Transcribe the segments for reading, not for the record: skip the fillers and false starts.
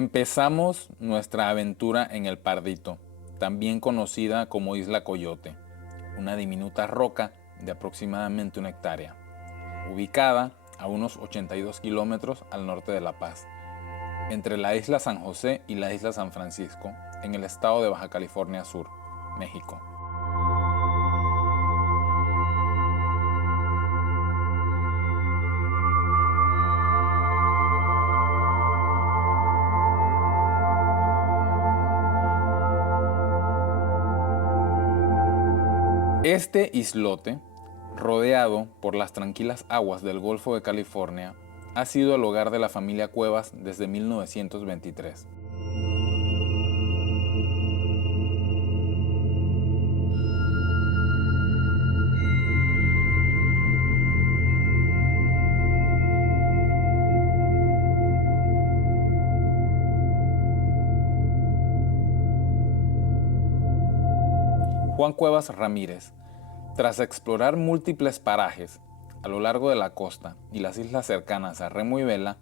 Empezamos nuestra aventura en el Pardito, también conocida como Isla Coyote, una diminuta roca de aproximadamente 1 hectárea, ubicada a unos 82 kilómetros al norte de La Paz, entre la isla San José y la isla San Francisco, en el estado de Baja California Sur, México. Este islote, rodeado por las tranquilas aguas del Golfo de California, ha sido el hogar de la familia Cuevas desde 1923. Juan Cuevas Ramírez, tras explorar múltiples parajes a lo largo de la costa y las islas cercanas a Remo y Vela,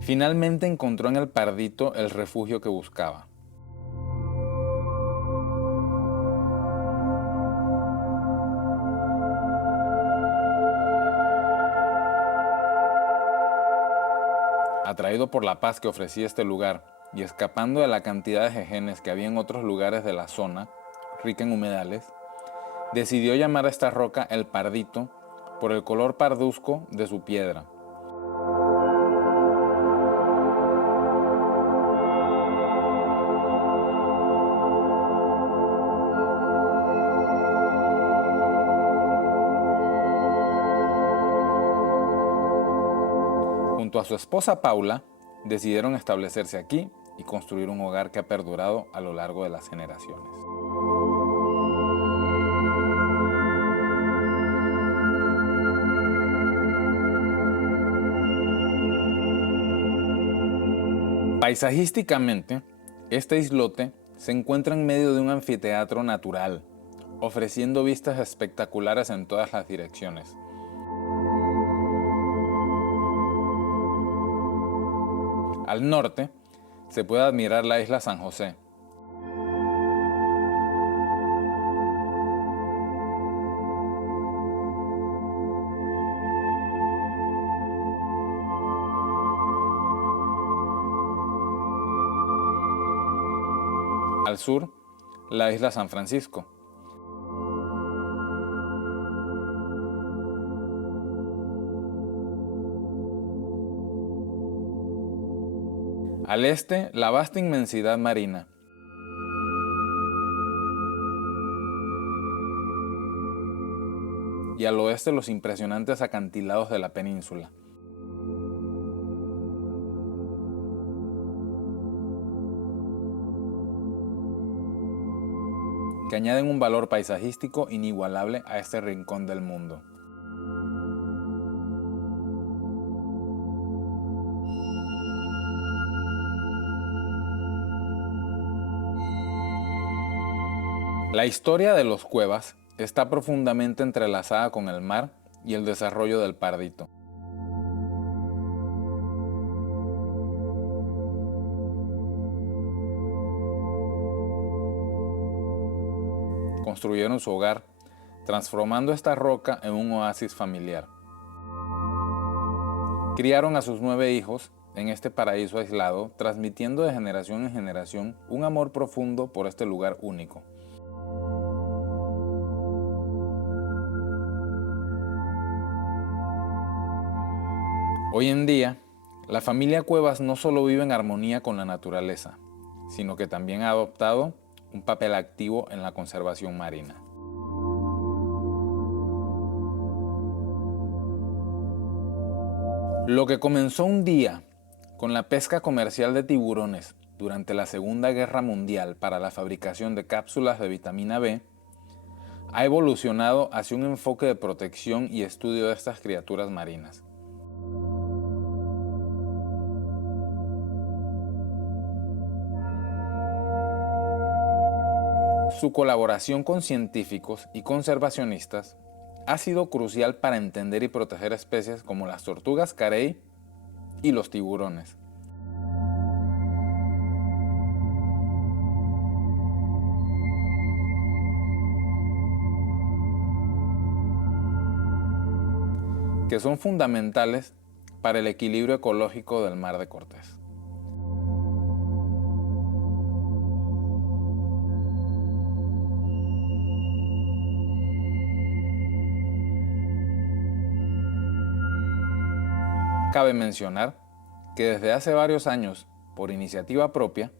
finalmente encontró en el Pardito el refugio que buscaba. Atraído por la paz que ofrecía este lugar y escapando de la cantidad de jejenes que había en otros lugares de la zona, rica en humedales, decidió llamar a esta roca el Pardito por el color parduzco de su piedra. Junto a su esposa Paula, decidieron establecerse aquí y construir un hogar que ha perdurado a lo largo de las generaciones. Paisajísticamente, este islote se encuentra en medio de un anfiteatro natural, ofreciendo vistas espectaculares en todas las direcciones. Al norte, se puede admirar la isla San José. Al sur, la isla San Francisco. Al este, la vasta inmensidad marina. Y al oeste, los impresionantes acantilados de la península. Que añaden un valor paisajístico inigualable a este rincón del mundo. La historia de los Cuevas está profundamente entrelazada con el mar y el desarrollo del Pardito. Construyeron su hogar, transformando esta roca en un oasis familiar. Criaron a sus 9 hijos en este paraíso aislado, transmitiendo de generación en generación un amor profundo por este lugar único. Hoy en día, la familia Cuevas no solo vive en armonía con la naturaleza, sino que también ha adoptado un papel activo en la conservación marina. Lo que comenzó un día con la pesca comercial de tiburones durante la Segunda Guerra Mundial para la fabricación de cápsulas de vitamina B, ha evolucionado hacia un enfoque de protección y estudio de estas criaturas marinas. Su colaboración con científicos y conservacionistas ha sido crucial para entender y proteger especies como las tortugas carey y los tiburones. que son fundamentales para el equilibrio ecológico del Mar de Cortés. Cabe mencionar que desde hace varios años, por iniciativa propia,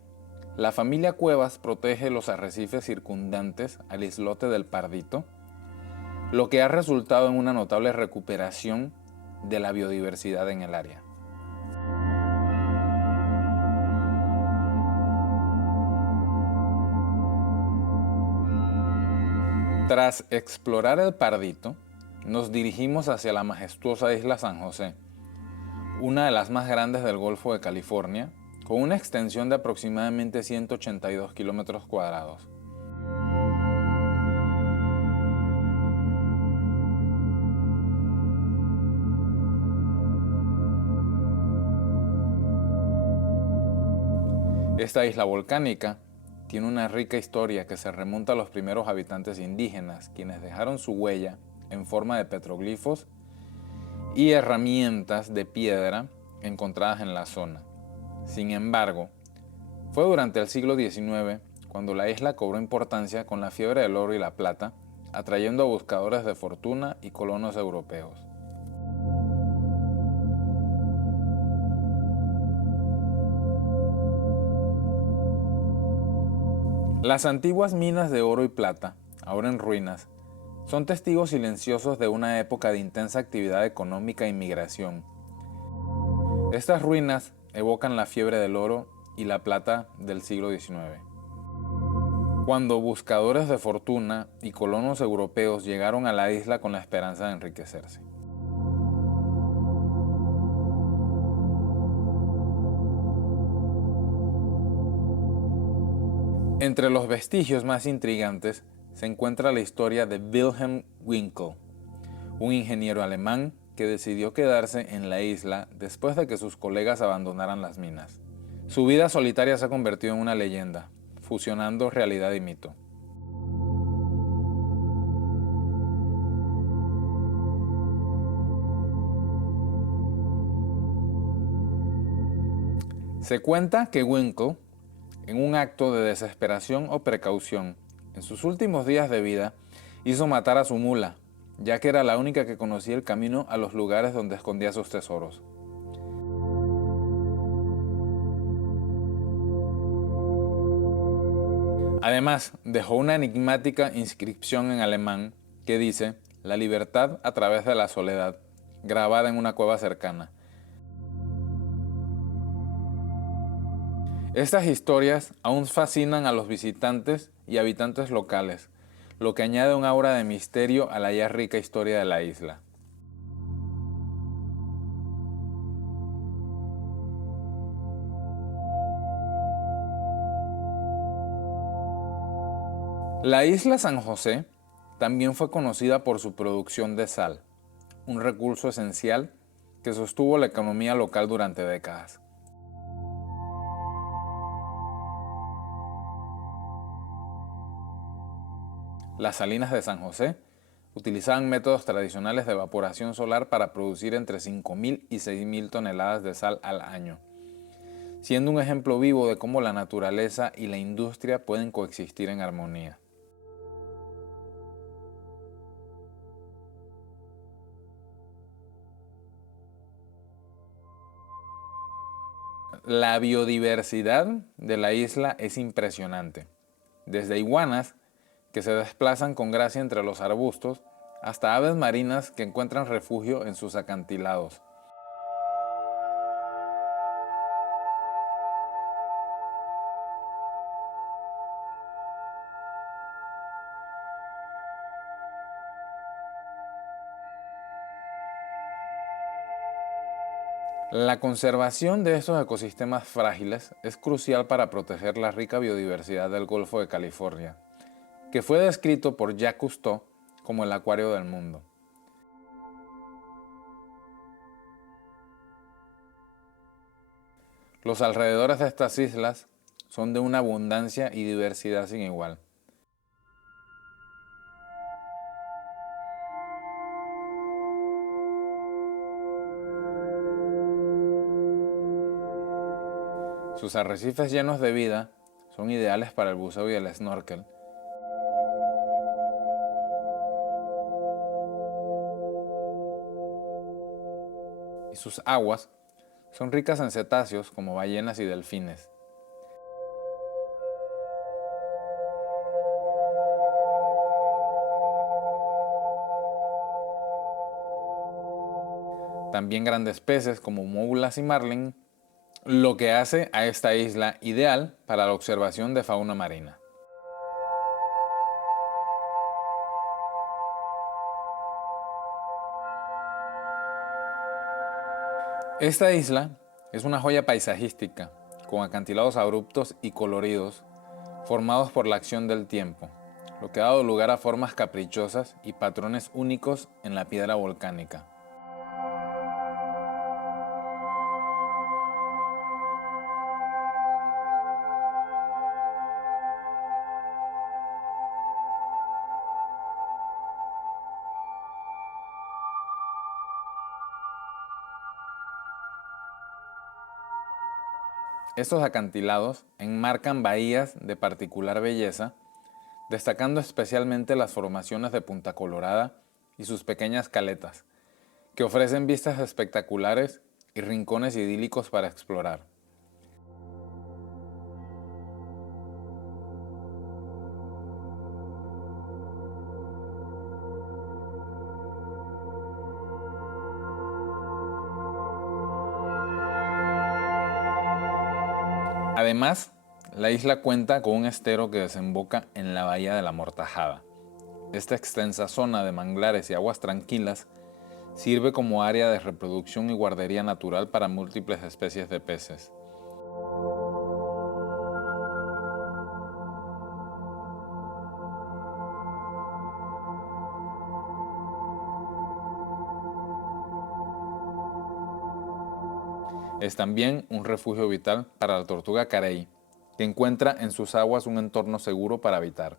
la familia Cuevas protege los arrecifes circundantes al islote del Pardito, lo que ha resultado en una notable recuperación de la biodiversidad en el área. Tras explorar el Pardito, nos dirigimos hacia la majestuosa isla San José, una de las más grandes del Golfo de California, con una extensión de aproximadamente 182 kilómetros cuadrados. Esta isla volcánica tiene una rica historia que se remonta a los primeros habitantes indígenas, quienes dejaron su huella en forma de petroglifos y herramientas de piedra encontradas en la zona. Sin embargo, fue durante el siglo XIX cuando la isla cobró importancia con la fiebre del oro y la plata, atrayendo a buscadores de fortuna y colonos europeos. Las antiguas minas de oro y plata, ahora en ruinas, son testigos silenciosos de una época de intensa actividad económica y migración. Estas ruinas evocan la fiebre del oro y la plata del siglo XIX, cuando buscadores de fortuna y colonos europeos llegaron a la isla con la esperanza de enriquecerse. Entre los vestigios más intrigantes se encuentra la historia de Wilhelm Winkel, un ingeniero alemán que decidió quedarse en la isla después de que sus colegas abandonaran las minas. Su vida solitaria se ha convertido en una leyenda, fusionando realidad y mito. Se cuenta que Winkel, en un acto de desesperación o precaución, en sus últimos días de vida, hizo matar a su mula, ya que era la única que conocía el camino a los lugares donde escondía sus tesoros. Además, dejó una enigmática inscripción en alemán que dice «La libertad a través de la soledad», grabada en una cueva cercana. Estas historias aún fascinan a los visitantes y habitantes locales, lo que añade un aura de misterio a la ya rica historia de la isla. La isla San José también fue conocida por su producción de sal, un recurso esencial que sostuvo la economía local durante décadas. Las salinas de San José utilizaban métodos tradicionales de evaporación solar para producir entre 5.000 y 6.000 toneladas de sal al año, siendo un ejemplo vivo de cómo la naturaleza y la industria pueden coexistir en armonía. La biodiversidad de la isla es impresionante, desde iguanas que se desplazan con gracia entre los arbustos, hasta aves marinas que encuentran refugio en sus acantilados. La conservación de estos ecosistemas frágiles es crucial para proteger la rica biodiversidad del Golfo de California, que fue descrito por Jacques Cousteau como el acuario del mundo. Los alrededores de estas islas son de una abundancia y diversidad sin igual. Sus arrecifes llenos de vida son ideales para el buceo y el snorkel. Y sus aguas son ricas en cetáceos como ballenas y delfines. También grandes peces como móbulas y marlin, lo que hace a esta isla ideal para la observación de fauna marina. Esta isla es una joya paisajística, con acantilados abruptos y coloridos, formados por la acción del tiempo, lo que ha dado lugar a formas caprichosas y patrones únicos en la piedra volcánica. Estos acantilados enmarcan bahías de particular belleza, destacando especialmente las formaciones de Punta Colorada y sus pequeñas caletas, que ofrecen vistas espectaculares y rincones idílicos para explorar. Además, la isla cuenta con un estero que desemboca en la bahía de la Mortajada. Esta extensa zona de manglares y aguas tranquilas sirve como área de reproducción y guardería natural para múltiples especies de peces. Es también un refugio vital para la tortuga carey, que encuentra en sus aguas un entorno seguro para habitar.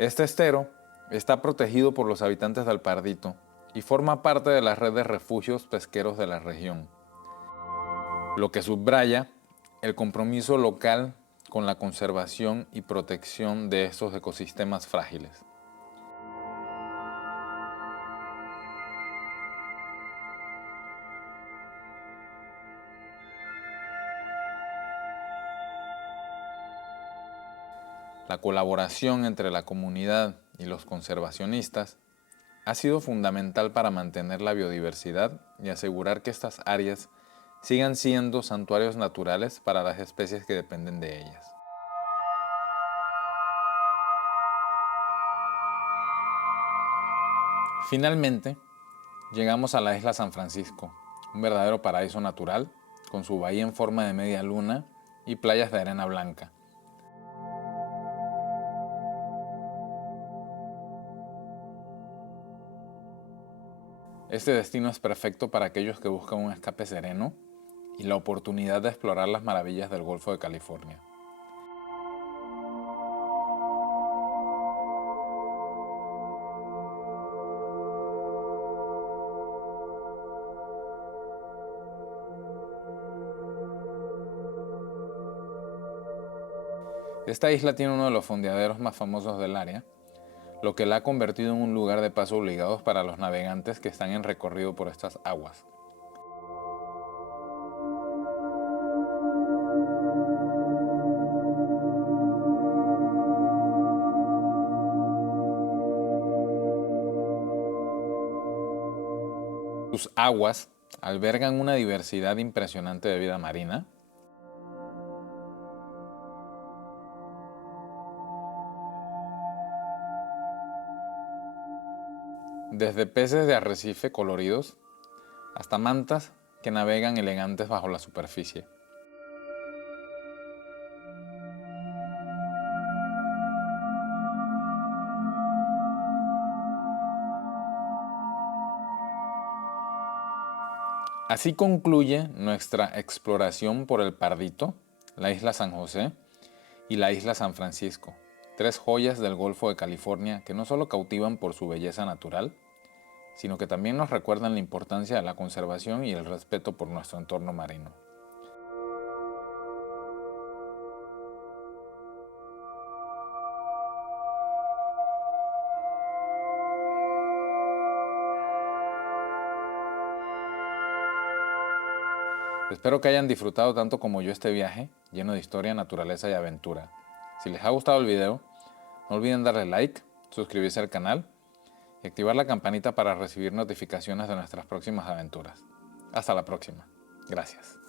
Este estero está protegido por los habitantes del Pardito y forma parte de la red de refugios pesqueros de la región, lo que subraya el compromiso local con la conservación y protección de estos ecosistemas frágiles. La colaboración entre la comunidad y los conservacionistas ha sido fundamental para mantener la biodiversidad y asegurar que estas áreas sigan siendo santuarios naturales para las especies que dependen de ellas. Finalmente, llegamos a la isla San Francisco, un verdadero paraíso natural, con su bahía en forma de media luna y playas de arena blanca. Este destino es perfecto para aquellos que buscan un escape sereno y la oportunidad de explorar las maravillas del Golfo de California. Esta isla tiene uno de los fondeaderos más famosos del área, lo que la ha convertido en un lugar de paso obligados para los navegantes que están en recorrido por estas aguas. Sus aguas albergan una diversidad impresionante de vida marina, desde peces de arrecife coloridos hasta mantas que navegan elegantes bajo la superficie. Así concluye nuestra exploración por el Pardito, la isla San José, y la isla San Francisco, 3 joyas del Golfo de California que no solo cautivan por su belleza natural, sino que también nos recuerdan la importancia de la conservación y el respeto por nuestro entorno marino. Espero que hayan disfrutado tanto como yo este viaje, lleno de historia, naturaleza y aventura. Si les ha gustado el video, no olviden darle like, suscribirse al canal y activar la campanita para recibir notificaciones de nuestras próximas aventuras. Hasta la próxima. Gracias.